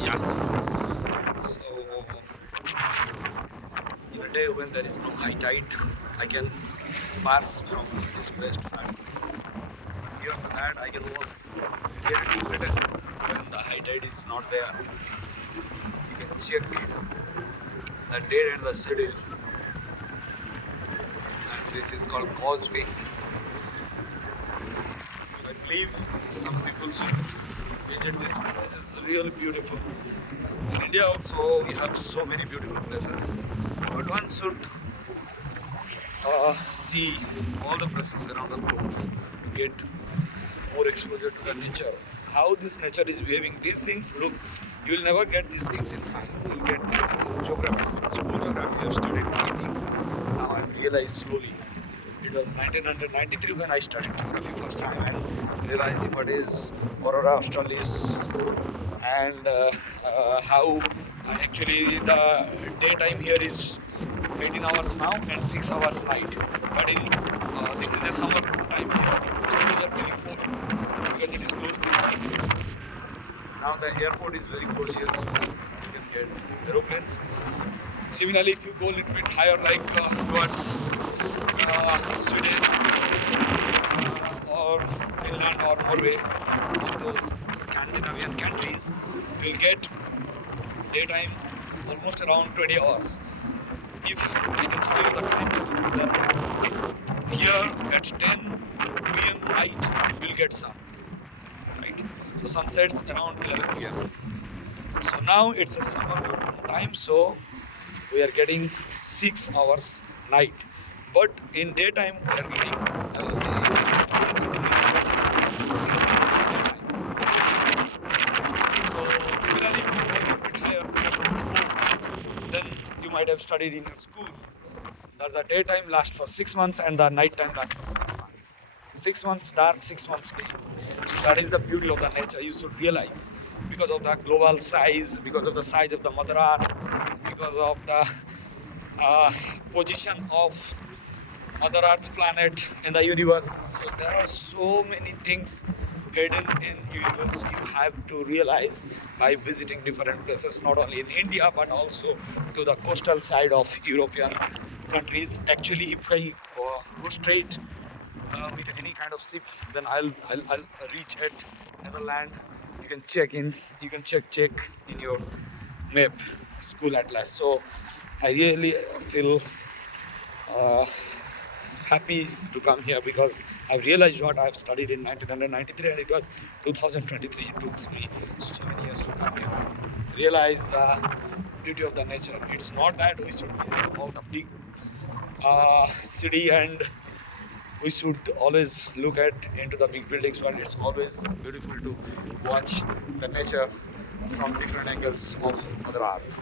Yeah. So in a day when there is no high tide, I can pass from this place to that place. Here for that I can walk. Here it is better when the high tide is not there. You can check the date and the schedule. And this is called causeway. So I believe some people should visit this place. This is really beautiful. In India also we have so many beautiful places, but one should see all the places around the globe to get more exposure to the nature. How this nature is behaving. These things, look, you will never get these things in science. You will get these things in geography. In school geography, I have studied many things. Now I have realized slowly. It was 1993 when I studied geography first time and realizing what is aurora australis and how actually the daytime here is 18 hours now and 6 hours night. But in this is a summer time here. Still we are feeling cold because it is close to mountains. Now the airport is very close here, so you can get aeroplanes. Similarly, if you go a little bit higher, like towards Sweden or Finland or Norway, all those Scandinavian countries, will get daytime almost around 20 hours. If I can show you the time, then here at 10 p.m. night, we'll get sun. Right? So sun sets around 11 p.m. So now it's a summer time, so we are getting 6 hours night. But in daytime, we are getting 6 hours daytime. So similarly, if you go a little bit higher, to the 4, then you might have studied in your school that the daytime lasts for 6 months and the night time lasts for 6 months. 6 months dark, 6 months day. So that is the beauty of the nature. You should realize, because of the global size, because of the size of the Mother Earth, because of the position of Mother Earth planet in the universe. So there are so many things hidden in universe. You have to realize by visiting different places, not only in India but also to the coastal side of European countries. Actually, if I go straight with any kind of ship, then I'll reach at Netherlands. You can check in your map, school atlas. So I really feel happy to come here because I've realized what I've studied in 1993 and it was 2023. It took me 7 years to come here. Realize the beauty of the nature. It's not that we should visit all the big city and we should always look at into the big buildings, but it's always beautiful to watch the nature from different angles of Mother Earth.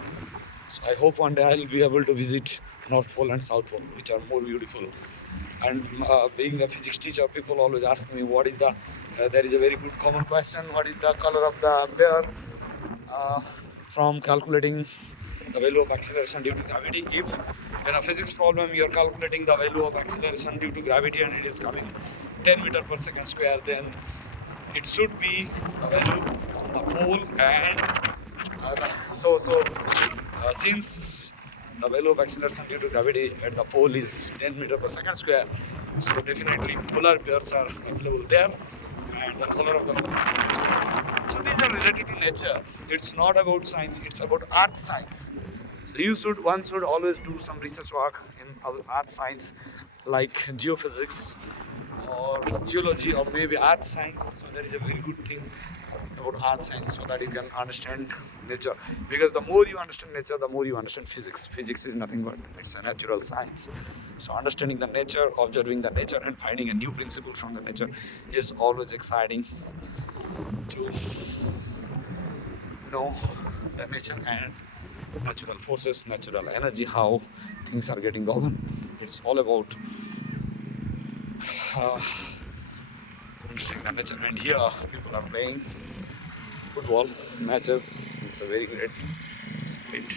So I hope one day I'll be able to visit North Pole and South Pole, which are more beautiful. And being a physics teacher, people always ask me what is the. There is a very good common question: what is the color of the bear? From calculating the value of acceleration due to gravity. If in a physics problem you are calculating the value of acceleration due to gravity and it is coming 10 meter per second square, then it should be the value on the pole and since the value of acceleration due to gravity at the pole is 10 meter per second square, so definitely polar bears are available there and the color of the pole is. So these are related to nature. It's not about science, it's about earth science. So one should always do some research work in earth science like geophysics or geology or maybe earth science. So there is a very good thing about earth science so that you can understand nature. Because the more you understand nature, the more you understand physics. Physics is nothing but it's a natural science. So understanding the nature, observing the nature and finding a new principle from the nature is always exciting to know the nature and natural forces, natural energy, how things are getting governed. It's all about understanding the nature. And here people are playing football matches. It's a very great spirit.